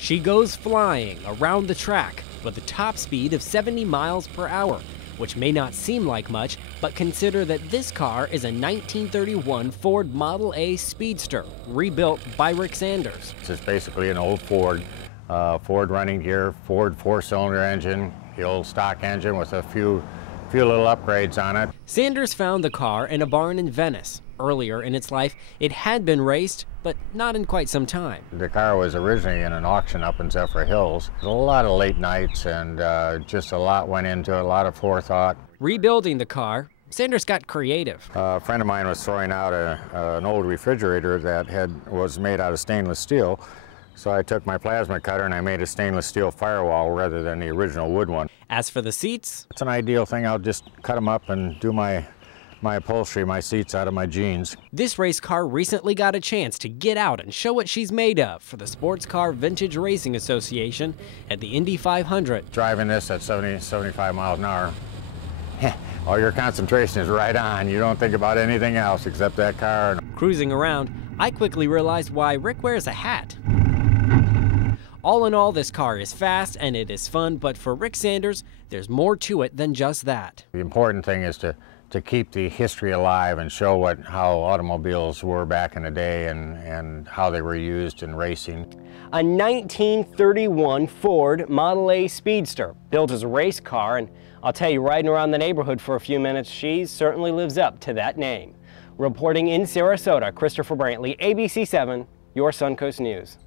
She goes flying around the track with a top speed of 70 miles per hour, which may not seem like much, but consider that this car is a 1931 Ford Model A Speedster, rebuilt by Rick Sanders. This is basically an old Ford, Ford running gear, Ford four-cylinder engine, the old stock engine with a few little upgrades on it. Sanders found the car in a barn in Venice. Earlier in its life, it had been raced, but not in quite some time. The car was originally in an auction up in Zephyr Hills. A lot of late nights and just a lot went into it, a lot of forethought. Rebuilding the car, Sanders got creative. A friend of mine was throwing out an old refrigerator that was made out of stainless steel. So I took my plasma cutter and I made a stainless steel firewall rather than the original wood one. As for the seats, it's an ideal thing. I'll just cut them up and do my upholstery, my seats out of my jeans. This race car recently got a chance to get out and show what she's made of for the Sports Car Vintage Racing Association at the Indy 500. Driving this at 70, 75 miles an hour, all your concentration is right on. You don't think about anything else except that car. Cruising around, I quickly realized why Rick wears a hat. All in all, this car is fast and it is fun, but for Rick Sanders, there's more to it than just that. The important thing is to keep the history alive and show how automobiles were back in the day and how they were used in racing. A 1931 Ford Model A Speedster, built as a race car, and I'll tell you, riding around the neighborhood for a few minutes, she certainly lives up to that name. Reporting in Sarasota, Christopher Brantley, ABC 7, your Suncoast News.